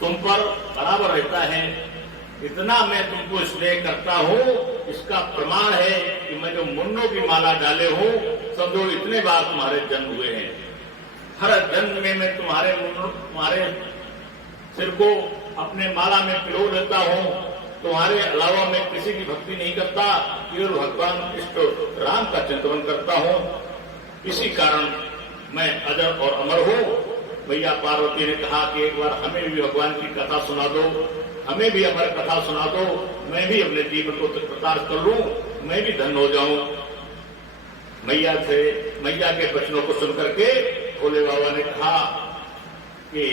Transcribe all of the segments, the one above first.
तुम पर बराबर रहता है। इतना मैं तुमको स्नेह करता हूँ, इसका प्रमाण है कि मैं जो मुन्नों की माला डाले हूँ, समझो इतने बार तुम्हारे जन्म हुए हैं। हर जन्म में मैं तुम्हारे सिर को अपने माला में पिरो लेता हूँ। तुम्हारे अलावा मैं किसी की भक्ति नहीं करता, केवल भगवान इष्ट राम का चिंतन करता हूँ। इसी कारण मैं अजर और अमर हूँ। भैया पार्वती ने कहा कि एक बार हमें भी भगवान की कथा सुना दो, हमें भी अमर कथा सुना दो, मैं भी अपने जीवन को प्रचार कर लूं, मैं भी धन्य हो जाऊं। मैया के वचनों को सुनकर के भोले बाबा ने कहा कि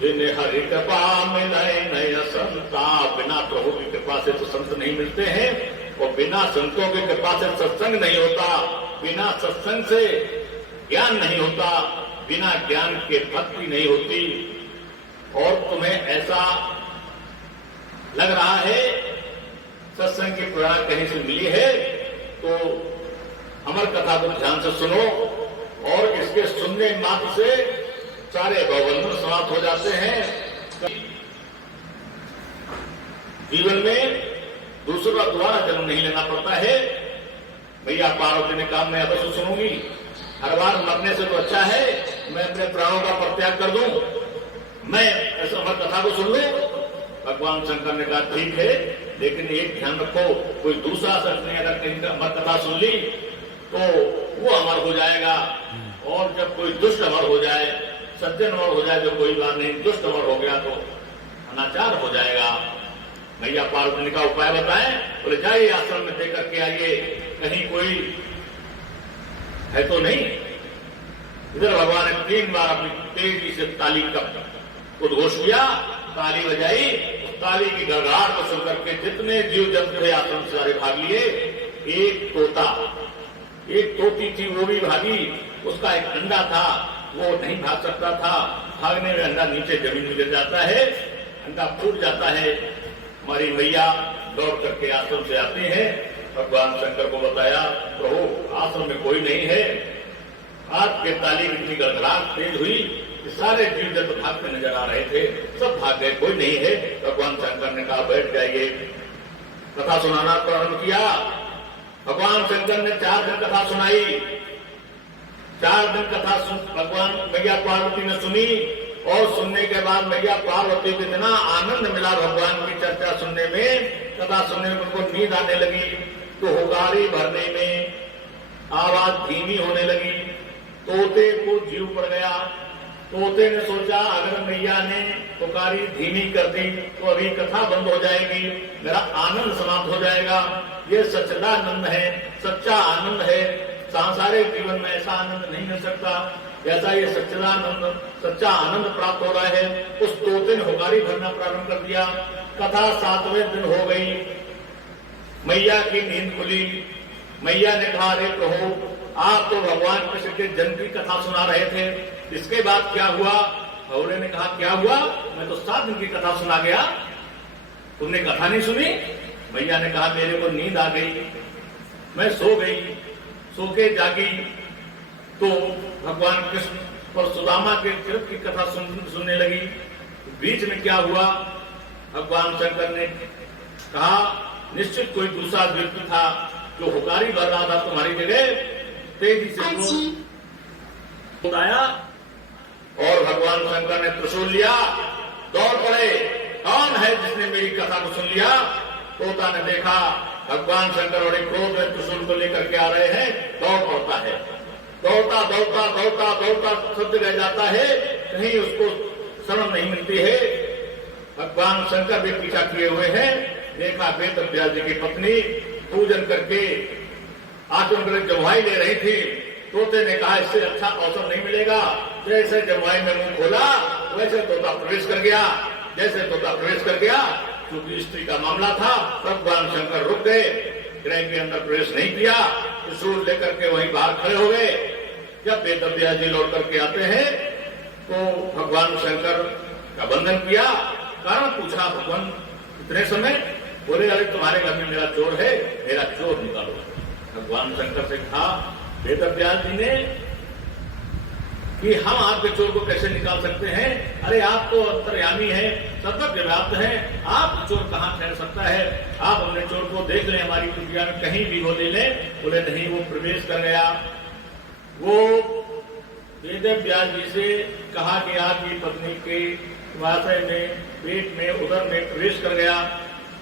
जिन्हें हरि कृपा मिले नय संता, बिना प्रभु की कृपा से तो संत नहीं मिलते हैं, और बिना संतों की कृपा से सत्संग नहीं होता, बिना सत्संग से ज्ञान नहीं होता, बिना ज्ञान के भक्ति नहीं होती। और तुम्हें ऐसा लग रहा है सत्संग की प्रेरणा कहीं से मिली है, तो अमर कथा को ध्यान से सुनो, और इसके सुनने मात्र से सारे भवबंधन समाप्त हो जाते हैं। जीवन में दूसरा दोबारा जन्म नहीं लेना पड़ता है। भैया पार्वती ने कहा मैं अवश्य सुनूंगी, हर बार मरने से तो अच्छा है मैं अपने प्राणों का परित्याग कर दूं, मैं ऐसा अमर कथा को सुन लूं। भगवान शंकर ने कहा ठीक है, लेकिन एक ध्यान रखो, कोई दूसरा शख्स ने अगर कहीं अमर कथा सुन ली तो वो अमर हो जाएगा, और जब कोई दुष्ट अमर हो जाए, सज्जन अमर हो जाए तो कोई बात नहीं, दुष्ट अमर हो गया तो अनाचार हो जाएगा। भैया पार्वती का उपाय बताएं। बोले जाइए आश्रम में देकर के आइए, कहीं कोई है तो नहीं। इधर भगवान ने 3 बार अपनी तेजी से ताली का उद्घोष किया, ताली बजाई, उस ताली की गड़गड़ाहट को सुनकर के जितने जीव जंतु थे आश्रम से सारे भाग लिए। एक तोती थी, वो भी भागी, उसका एक अंडा था, वो नहीं भाग सकता था, भागने में अंडा नीचे जमीन में गिर जाता है, अंडा फूट जाता है। हमारी मैया दौड़ करके आश्रम से आते हैं, भगवान शंकर को बताया प्रभु आश्रम में कोई नहीं है। आपके ताली की इतनी गड़गड़ाहट तेज हुई कि सारे जीव जंतु भागते नजर आ रहे थे, सब भाग गए, कोई नहीं है। भगवान शंकर ने कहा बैठ जाइए। कथा सुनाना प्रारंभ किया। भगवान शंकर ने 4 दिन कथा सुनाई। 4 दिन कथा भगवान मैया पार्वती ने सुनी, और सुनने के बाद मैया पार्वती को इतना आनंद मिला भगवान की चर्चा सुनने में, कथा सुनने में उनको नींद आने लगी, तो होगारी भरने में आवाज धीमी होने लगी। तोते को जीव पड़ गया। तोते ने सोचा अगर मैया ने पुकारी धीमी कर दी तो अभी कथा बंद हो जाएगी, मेरा आनंद समाप्त हो जाएगा। ये सच्चिदानंद है, सच्चा आनंद है, सांसारिक जीवन में ऐसा आनंद नहीं मिल सकता जैसा ये सच्चिदानंद, सच्चा आनंद प्राप्त हो रहा है। उस तोते ने होगारी भरना प्रारंभ कर दिया। कथा 7वें दिन हो गई, मैया की नींद खुली। मैया ने कहा अरे प्रभु आप तो भगवान कृष्ण के जन्म की कथा सुना रहे थे, इसके बाद क्या हुआ? भोले ने कहा क्या हुआ? मैं तो 7 दिन की कथा सुना गया, तुमने कथा नहीं सुनी? मैया ने कहा मेरे को नींद आ गई, मैं सो गई, सो के जागी तो भगवान कृष्ण और सुदामा के चरित्र की कथा सुनने लगी। बीच में क्या हुआ? भगवान शंकर ने कहा निश्चित कोई दूसरा व्यक्ति था जो हुकारी भर रहा था तुम्हारी जगह, तेजी से आया और भगवान शंकर ने त्रिशूल लिया, दौड़ पड़े। कौन है जिसने मेरी कथा को सुन लिया? तोता ने देखा भगवान शंकर बड़े क्रोध में त्रिशूल को लेकर के आ रहे हैं, दौड़ पड़ता है, दौड़ता दौड़ता दौड़ता दौड़ता सब रह जाता है, कहीं उसको शरण नहीं मिलती है। भगवान शंकर भी पीछा किए हुए हैं। देखा वेद व्यास जी की पत्नी पूजन करके आचमन जमुआई ले रही थी। तोते ने कहा इससे अच्छा अवसर नहीं मिलेगा। जैसे जमुआई में मुंह खोला वैसे तोता प्रवेश कर गया। जैसे तोता प्रवेश कर गया, क्योंकि स्त्री का मामला था, भगवान शंकर रुक गए, गृह के अंदर प्रवेश नहीं किया, त्रिशूल लेकर के वहीं बाहर खड़े हो गए। जब वेद व्यास जी लौट करके आते हैं तो भगवान शंकर का बंधन किया, कारण पूछा भगवान इतने समय? बोले अरे तुम्हारे घर में मेरा चोर है, मेरा चोर निकालो। भगवान शंकर से कहा वेद व्यास जी ने कि हम आपके चोर को कैसे निकाल सकते हैं? अरे आप तो अंतर्यामी हैं, सर्वज्ञ व्याप्त है, आप चोर कहाँ ठहर सकता है। आप अपने चोर को देख लें, हमारी कुटिया में कहीं भी वो ले लें। बोले नहीं, वो प्रवेश कर गया। वो वेद व्यास जी से कहा कि आपकी पत्नी के वासय में, पेट में, उदर में प्रवेश कर गया।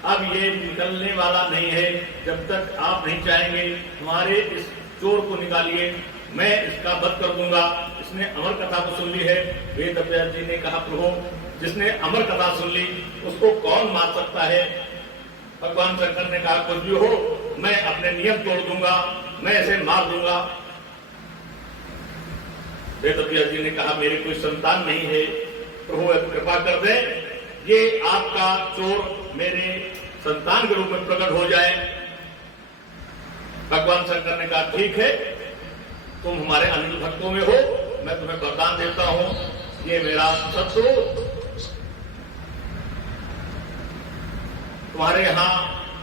अब ये निकलने वाला नहीं है जब तक आप नहीं चाहेंगे। हमारे इस चोर को निकालिए, मैं इसका वध कर दूंगा। इसने अमर कथा को सुन ली है। वेद व्यास जी ने कहा, प्रभु जिसने अमर कथा सुन ली उसको कौन मार सकता है। भगवान शंकर ने कहा, कुछ भी हो, मैं अपने नियम तोड़ दूंगा, मैं इसे मार दूंगा। वेद व्यास जी ने कहा, मेरी कोई संतान नहीं है, प्रभु कृपा कर दे, ये आपका चोर मेरे संतान के रूप में प्रकट हो जाए। भगवान शंकर ने कहा, ठीक है, तुम हमारे अनिल भक्तों में हो, मैं तुम्हें वरदान देता हूं, ये मेरा शत्रु तुम्हारे यहां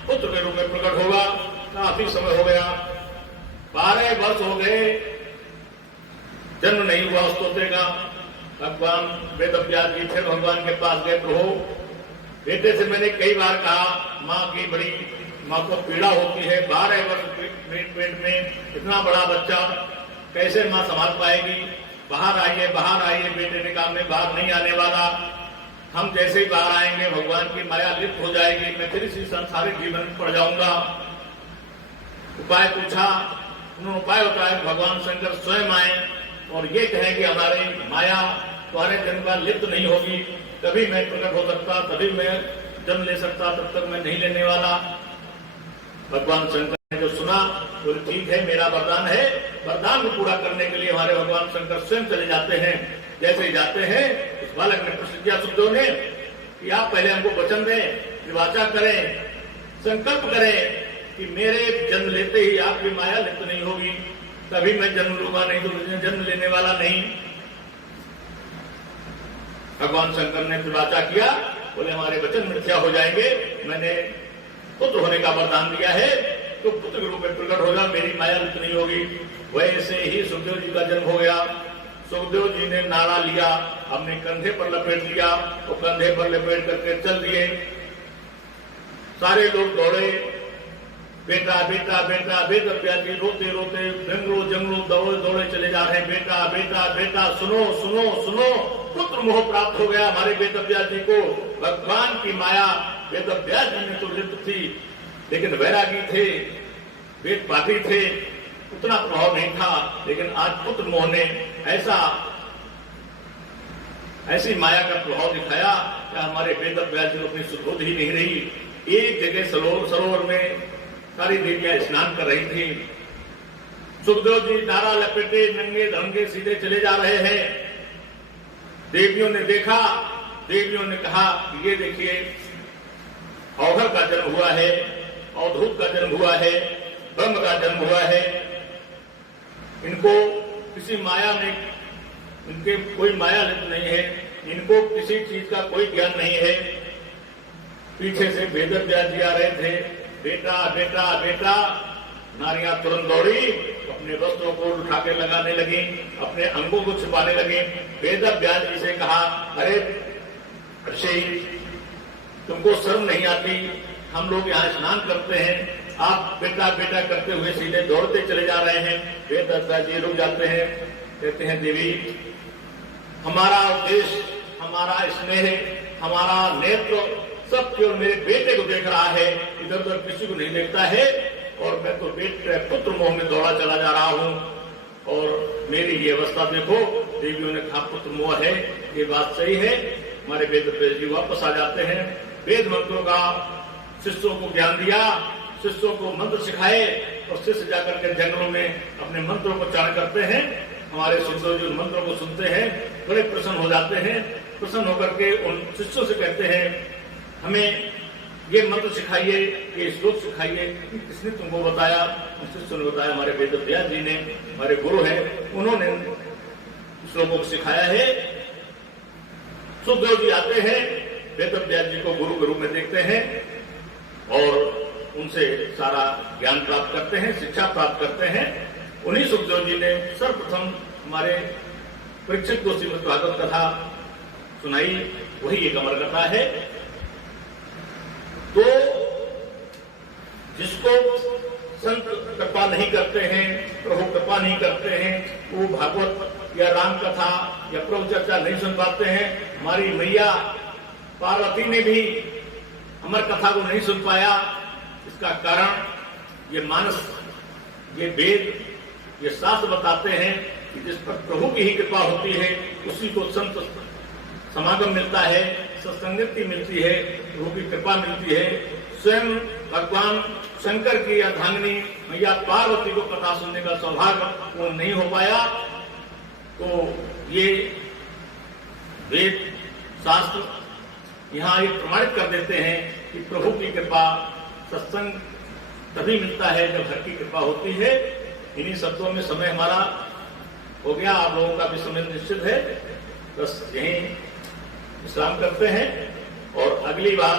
पुत्र के रूप में प्रकट होगा। काफी समय हो गया, 12 वर्ष हो गए, जन्म नहीं हुआ उस तोते का। भगवान वेद व्यास जी फिर भगवान के पास गए, प्रभु बेटे से मैंने कई बार कहा, माँ को पीड़ा होती है, 12 वर्ष पेट में इतना बड़ा बच्चा कैसे माँ संभाल पाएगी। बाहर आइए। बेटे ने कहा, मैं बाहर नहीं आने वाला, हम जैसे ही बाहर आएंगे भगवान की माया लिप्त हो जाएगी, मैं फिर इसी संसारिक जीवन में पड़ जाऊंगा। उपाय पूछा, उन्होंने उपाय बताया। भगवान शंकर स्वयं आए और ये कहें कि हमारी माया तुम्हारे जन्म का लिप्त नहीं होगी, तभी मैं प्रकट हो सकता, तभी मैं जन्म ले सकता, तब तक मैं नहीं लेने वाला। भगवान शंकर ने जो सुना, बोले ठीक है, मेरा वरदान है, वरदान को पूरा करने के लिए हमारे भगवान शंकर स्वयं चले जाते हैं। जैसे ही जाते हैं, इस बालक ने प्रश्न किया सुखदेव ने कि आप पहले हमको वचन दें, वाचा करें, संकल्प करें कि मेरे जन्म लेते ही आपकी माया लिप्त नहीं होगी, तभी मैं जन्म लूंगा, नहीं तो जन्म लेने वाला नहीं। भगवान शंकर ने वाचा किया, बोले हमारे वचन मिथ्या हो जाएंगे, मैंने पुत्र होने का वरदान दिया है, तो पुत्र के रूप में प्रकट होगा, मेरी माया लिप्त नहीं होगी। वैसे ही सुखदेव जी का जन्म हो गया। सुखदेव जी ने नारा लिया, हमने कंधे पर लपेट लिया, और कंधे पर लपेट करके चल दिए। सारे लोग दौड़े, बेटा बेटा बेटा, वेद व्यास जी रोते रोते जंगलों जंगलों दौड़े चले जा रहे हैं। बेटा बेटा बेटा, सुनो सुनो सुनो, पुत्र मोह प्राप्त हो गया हमारे वेद व्यास जी को। भगवान की माया वेद व्यास जी में तो लिप्त थी, लेकिन वैरागी थे, वेद पाठी थे, उतना प्रभाव नहीं था। लेकिन आज पुत्र मोह ने ऐसी माया का प्रभाव दिखाया कि हमारे वेद व्यास जी अपनी सुबोध ही नहीं रही। एक जगह सरोवर में सारी देवियां स्नान कर रही थी। सुखदेव जी नारा लपेटे, नंगे धंगे सीधे चले जा रहे हैं। देवियों ने देखा, देवियों ने कहा, ये देखिए, औघर का जन्म हुआ है, अवधूत का जन्म हुआ है, ब्रह्म का जन्म हुआ है। इनको किसी माया में, इनके कोई माया लिप्त नहीं है, इनको किसी चीज का कोई ज्ञान नहीं है। पीछे से वेद व्यास जी आ रहे थे, बेटा बेटा बेटा। नारियां तुरंत दौड़ी, अपने वस्त्रों को उठा के लगाने लगी, अपने अंगों को छिपाने लगी। वेद व्यास जी से कहा, अरे ऋषि, तुमको शर्म नहीं आती? हम लोग यहाँ स्नान करते हैं, आप बेटा बेटा करते हुए सीधे दौड़ते चले जा रहे हैं। वेद व्यास जी रुक जाते हैं, कहते हैं, देवी, हमारा उद्देश्य, हमारा स्नेह, हमारा नेत्र सब केवल मेरे बेटे को देख रहा है, इधर उधर किसी को नहीं देखता है, और मैं तो बेटे पुत्र मोह में दौड़ा चला जा रहा हूं, और मेरी ये अवस्था देखो। देवियों ने कहा, पुत्र मोह है, ये बात सही है। हमारे वेद व्यास जी वापस आ जाते हैं, वेद मंत्रों का शिष्यों को ज्ञान दिया, शिष्यों को मंत्र सिखाए, और शिष्य जाकर के जंगलों में अपने मंत्रों को उच्चारण करते हैं। हमारे सुखदेव जी उन मंत्रों को सुनते हैं, बड़े प्रसन्न हो जाते हैं। प्रसन्न होकर के उन शिष्यों से कहते हैं, हमें ये मंत्र सिखाइए, ये श्लोक सिखाइए। किसने तुमको बताया? शिष्यों ने बताया, हमारे वेद व्यास जी ने, हमारे गुरु हैं, उन्होंने श्लोकों को सिखाया है। सुखदेव जी आते हैं, वेद व्यास जी को गुरु के रूप में देखते हैं, और उनसे सारा ज्ञान प्राप्त करते हैं, शिक्षा प्राप्त करते हैं। उन्हीं सुखदेव जी ने सर्वप्रथम हमारे परीक्षित को श्रीमद् भागवत कथा सुनाई। वही एक अमर कथा है। तो जिसको संत कृपा नहीं करते हैं, प्रभु कृपा नहीं करते हैं, वो भागवत या राम कथा या प्रभु चर्चा नहीं सुन पाते हैं। हमारी मैया पार्वती ने भी अमर कथा को नहीं सुन पाया। इसका कारण ये मानस, ये वेद, ये शास्त्र बताते हैं कि जिस पर प्रभु की ही कृपा होती है उसी को संत समागम मिलता है, सत्संगति मिलती है, प्रभु की कृपा मिलती है। स्वयं भगवान शंकर की अर्धांगिनी मैया पार्वती को कथा सुनने का सौभाग्य वो नहीं हो पाया। तो ये वेद शास्त्र यहाँ ये प्रमाणित कर देते हैं कि प्रभु की कृपा, सत्संग तभी मिलता है जब हर की कृपा होती है। इन्हीं शब्दों में समय हमारा हो गया, आप लोगों का भी समय निश्चित है, बस यहीं विश्राम करते हैं और अगली बार